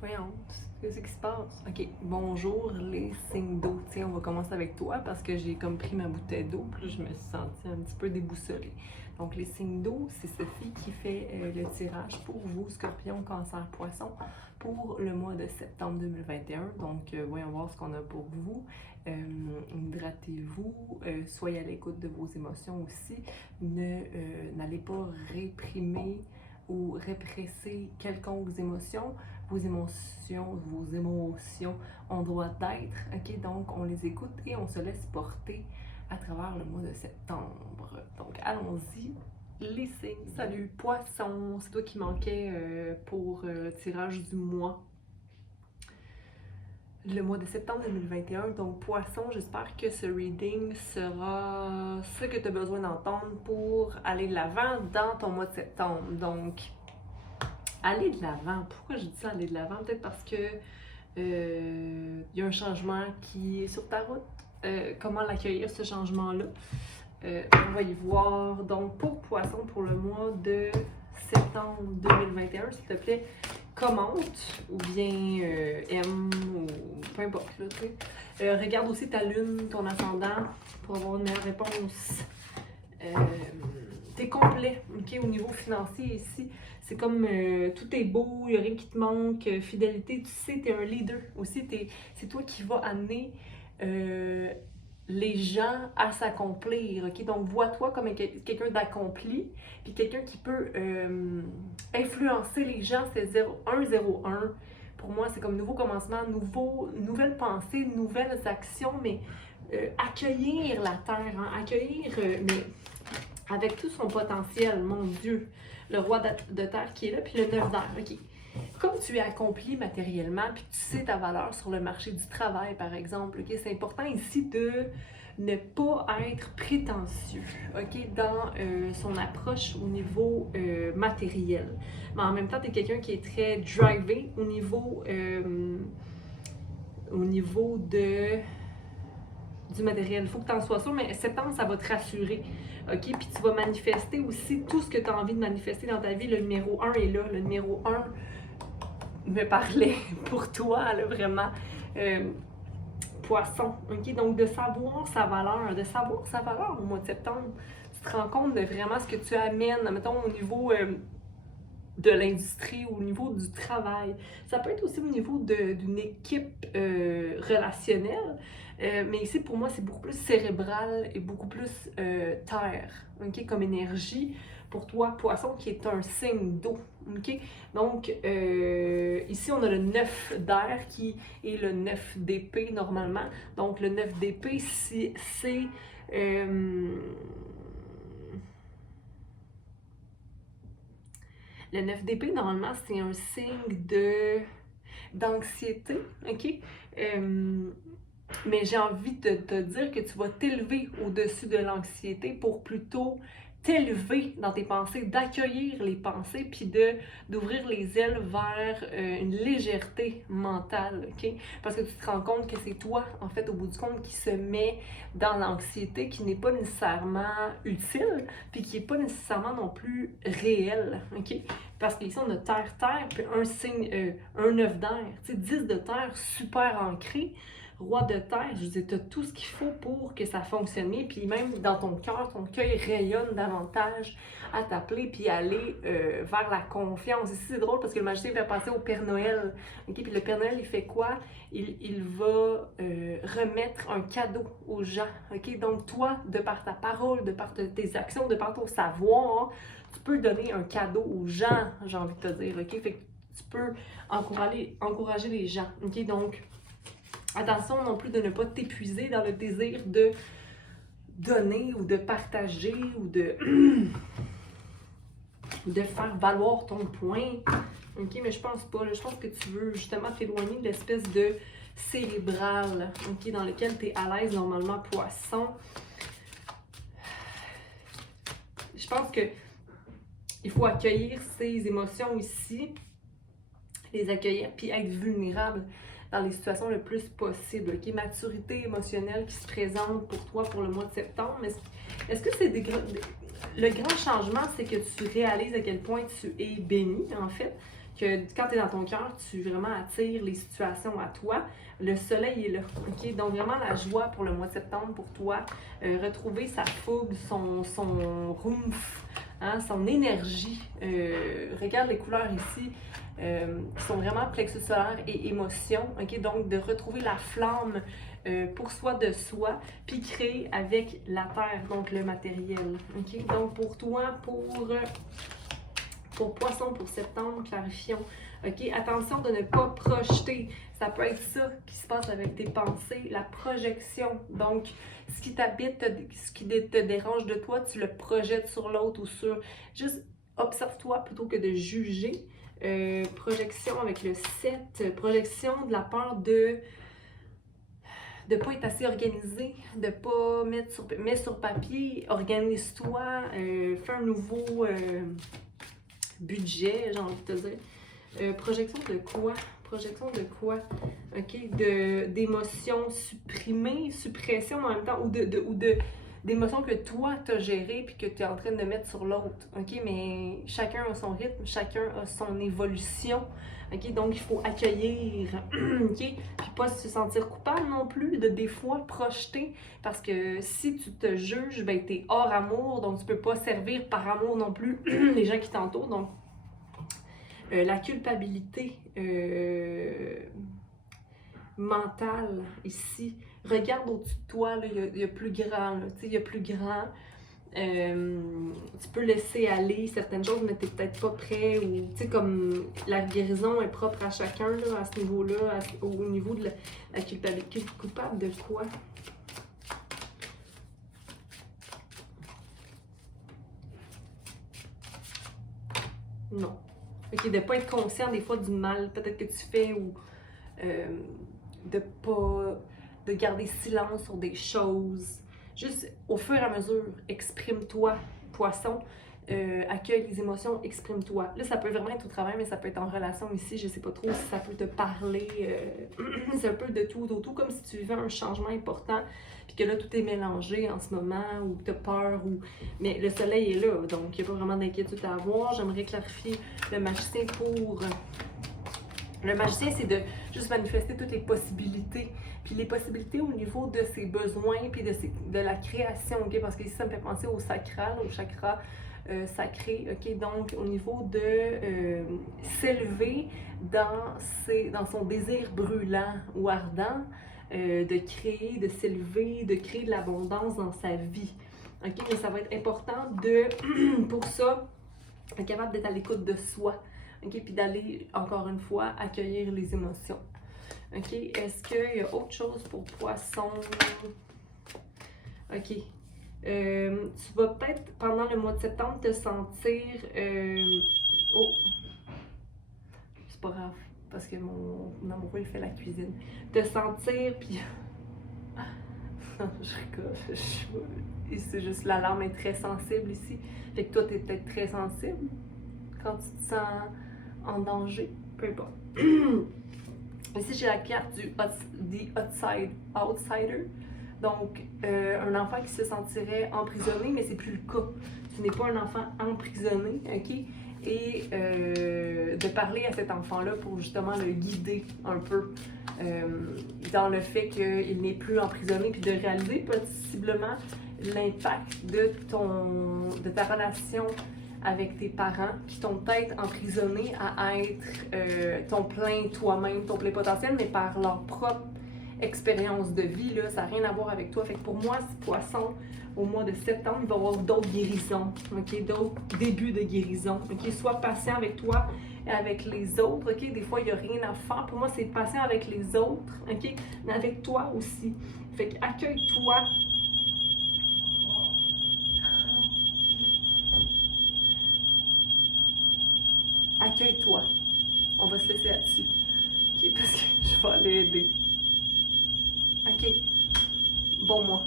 Voyons, qu'est-ce qui se passe? Ok, bonjour les signes d'eau. Tiens, on va commencer avec toi parce que j'ai comme pris ma bouteille d'eau, puis là, je me suis sentie un petit peu déboussolée. Donc, les signes d'eau, c'est Sophie qui fait le tirage pour vous, Scorpion, Cancer, Poisson, pour le mois de septembre 2021. Donc, voyons voir ce qu'on a pour vous. Hydratez-vous, soyez à l'écoute de vos émotions aussi. N'allez pas réprimer ou répresser quelconques émotions. Vos émotions ont droit d'être, ok? Donc, on les écoute et on se laisse porter à travers le mois de septembre. Donc, allons-y. Les signes. Salut, Poisson, c'est toi qui manquais pour le tirage du mois. Le mois de septembre 2021. Donc, Poisson, j'espère que ce reading sera ce que tu as besoin d'entendre pour aller de l'avant dans ton mois de septembre. Donc, aller de l'avant. Pourquoi je dis ça, aller de l'avant? Peut-être parce que y a un changement qui est sur ta route. Comment l'accueillir, ce changement-là? On va y voir. Donc, pour Poisson, pour le mois de septembre 2021, s'il te plaît, commente ou bien aime ou peu importe. Là, regarde aussi ta lune, ton ascendant pour avoir une meilleure réponse. T'es complet, ok, au niveau financier ici. C'est comme tout est beau, il n'y a rien qui te manque, fidélité, tu sais, t'es un leader aussi, c'est toi qui vas amener les gens à s'accomplir, ok? Donc, vois-toi comme quelqu'un d'accompli, puis quelqu'un qui peut influencer les gens, c'est 101. Pour moi, c'est comme nouveau commencement, nouvelles pensées, nouvelles actions, mais accueillir la terre, hein? Accueillir, mais avec tout son potentiel, mon Dieu. Le roi de terre qui est là, puis le 9 d'air, ok. Comme tu es accompli matériellement, puis tu sais ta valeur sur le marché du travail, par exemple, ok, c'est important ici de ne pas être prétentieux, ok, dans son approche au niveau matériel. Mais en même temps, tu es quelqu'un qui est très drivé au niveau du matériel. Il faut que tu en sois sûr, mais septembre, ça va te rassurer. OK? Puis tu vas manifester aussi tout ce que tu as envie de manifester dans ta vie. Le numéro 1 est là. Le numéro 1 me parlait pour toi, là, vraiment. Poisson. OK? Donc, de savoir sa valeur au mois de septembre. Tu te rends compte de vraiment ce que tu amènes, mettons, au niveau de l'industrie, au niveau du travail. Ça peut être aussi au niveau d'une équipe relationnelle. Mais ici, pour moi, c'est beaucoup plus cérébral et beaucoup plus terre, ok, comme énergie. Pour toi, Poisson, qui est un signe d'eau. Ok? Donc, ici, on a le 9 d'air qui est le 9 d'épée normalement. Donc, le 9 d'épée, c'est le 9 d'épée, normalement, c'est un signe d'anxiété, ok? Mais j'ai envie de te dire que tu vas t'élever au-dessus de l'anxiété pour plutôt t'élever dans tes pensées, d'accueillir les pensées, puis d'ouvrir les ailes vers une légèreté mentale, ok? Parce que tu te rends compte que c'est toi, en fait, au bout du compte, qui se met dans l'anxiété, qui n'est pas nécessairement utile, puis qui n'est pas nécessairement non plus réelle, ok? Parce qu'ici, on a terre-terre, puis un signe, un 9 d'air, tu sais, 10 de terre, super ancré. Roi de terre, je disais, tu as tout ce qu'il faut pour que ça fonctionne bien. Puis même dans ton cœur rayonne davantage à t'appeler puis aller vers la confiance. Ici, c'est drôle parce que le magicien va passer au Père Noël. Okay? Puis le Père Noël, il fait quoi? Il va remettre un cadeau aux gens. Okay? Donc toi, de par ta parole, de par tes actions, de par ton savoir, tu peux donner un cadeau aux gens, j'ai envie de te dire. Okay? Fait que tu peux encourager les gens. Okay? Donc, attention non plus de ne pas t'épuiser dans le désir de donner ou de partager ou de faire valoir ton point. Ok, mais je pense pas. Là, je pense que tu veux justement t'éloigner de l'espèce de cérébral, ok, dans lequel tu es à l'aise normalement, Poisson. Je pense que il faut accueillir ces émotions ici, les accueillir puis être vulnérable dans les situations le plus possible. Okay? Maturité émotionnelle qui se présente pour toi pour le mois de septembre. Est-ce que c'est le grand changement, c'est que tu réalises à quel point tu es béni, en fait. que quand tu es dans ton cœur, tu vraiment attires les situations à toi. Le soleil est là, ok? Donc vraiment la joie pour le mois de septembre pour toi, retrouver sa fougue, son roomf, hein, son énergie. Regarde les couleurs ici, qui sont vraiment plexus solaire et émotion, ok? Donc de retrouver la flamme pour soi de soi, puis créer avec la terre, donc le matériel, ok? Donc pour toi, pour Poisson, pour septembre, clarifions. OK? Attention de ne pas projeter. Ça peut être ça qui se passe avec tes pensées, la projection. Donc, ce qui t'habite, ce qui te dérange de toi, tu le projettes sur l'autre ou sur... Juste observe-toi plutôt que de juger. Projection avec le 7. Projection de la peur de ne pas être assez organisé, de ne pas mettre sur papier, organise-toi, fais un nouveau... budget, j'ai envie de te dire. Projection de quoi? Projection de quoi? OK? D'émotions supprimées, suppression en même temps, ou d'émotions que toi, tu as gérées puis que tu es en train de mettre sur l'autre. OK? Mais chacun a son rythme, chacun a son évolution. OK? Donc, il faut accueillir. OK? Puis pas se sentir coupable non plus de des fois projeter. Parce que si tu te juges, ben, tu es hors amour. Donc, tu peux pas servir par amour non plus les gens qui t'entourent. Donc, la culpabilité mentale ici. Regarde au-dessus de toi, il y a plus grand. Il y a plus grand. Tu peux laisser aller certaines choses, mais tu n'es peut-être pas prêt. Ou, tu sais, comme la guérison est propre à chacun là, à ce niveau-là, au niveau de la culpabilité. Coupable de quoi? Non. OK, de ne pas être conscient des fois du mal peut-être que tu fais ou de pas... de garder silence sur des choses. Juste au fur et à mesure, exprime-toi, Poisson. Accueille les émotions, exprime-toi. Là, ça peut vraiment être au travail, mais ça peut être en relation ici. Je sais pas trop si ça peut te parler. C'est un peu de tout, comme si tu vivais un changement important, puis que là, tout est mélangé en ce moment, ou tu as peur, ou... Mais le soleil est là, donc il n'y a pas vraiment d'inquiétude à avoir. J'aimerais clarifier le magicien pour... Le magicien, c'est de juste manifester toutes les possibilités. Puis les possibilités au niveau de ses besoins, puis de la création, OK? Parce que ici, ça me fait penser au sacral, au chakra sacré, OK? Donc, au niveau de s'élever dans son désir brûlant ou ardent, de créer, de s'élever, de créer de l'abondance dans sa vie. OK? Mais ça va être important pour ça, être capable d'être à l'écoute de soi. OK? Puis d'aller, encore une fois, accueillir les émotions. OK? Est-ce qu'il y a autre chose pour Poisson? OK. Tu vas peut-être, pendant le mois de septembre, te sentir... Oh! C'est pas grave, parce que mon amoureux, il fait la cuisine. Te sentir, puis... je rigole. C'est juste, l'alarme est très sensible ici. Fait que toi, t'es peut-être très sensible quand tu te sens en danger, peu importe. Ici, j'ai la carte du outsider. Donc, un enfant qui se sentirait emprisonné, mais c'est plus le cas. Tu n'es pas un enfant emprisonné, OK? Et de parler à cet enfant-là pour justement le guider un peu dans le fait qu'il n'est plus emprisonné, puis de réaliser possiblement l'impact de ta relation avec tes parents qui t'ont peut-être emprisonné à être ton plein toi-même, ton plein potentiel, mais par leur propre expérience de vie, là, ça n'a rien à voir avec toi. Fait que pour moi, ce Poisson, au mois de septembre, il va y avoir d'autres guérisons, OK? D'autres débuts de guérison, OK? Sois patient avec toi et avec les autres, OK? Des fois, il n'y a rien à faire. Pour moi, c'est patient avec les autres, OK? Mais avec toi aussi. Fait que accueille-toi. Accueille-toi. On va se laisser là-dessus. OK? Parce que je vais aller aider. OK? Bon mois.